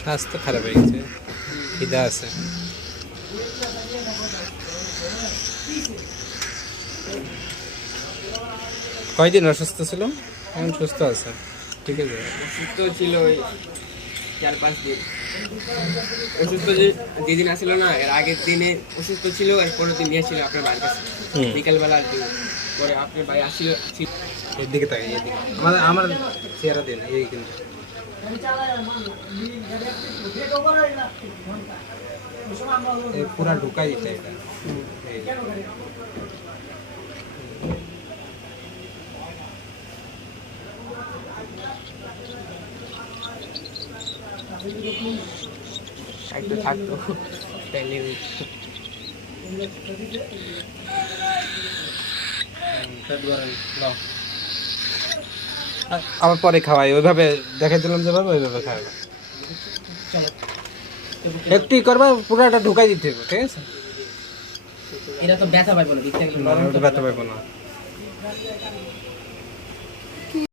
স্বাস্থ্য খারাপ হয়ে গেছে, খিদা আছে। কয়দিন অসুস্থ ছিল? এখন সুস্থ আছে, ঠিক আছে। অসুস্থ ছিল ওই 4-5 দিন। অসুস্থ যেদিন আসছিল না, এর আগের দিনে অসুস্থ ছিল, এর পরের দিন নিয়েছিল আপনার ভাইয়ের কাছে বিকালবেলা। পরে আপনার ভাই আসছিল। এর দিকে তাই, এদিকে আমার চেহারা দিন, এই কিন্তু পুরা ঢুকাই দিতে এটা। একটু থাকতো তাইলে আবার পরে খাওয়াই, ওইভাবে দেখাই দিলাম যেভাবে ওইভাবে খাওয়াবে। একটু করবা, পুরাটা ঢুকাই দিতে হবে, ঠিক আছে। এটা তো ব্যথা পাইবো না, ব্যথা পাইবো না।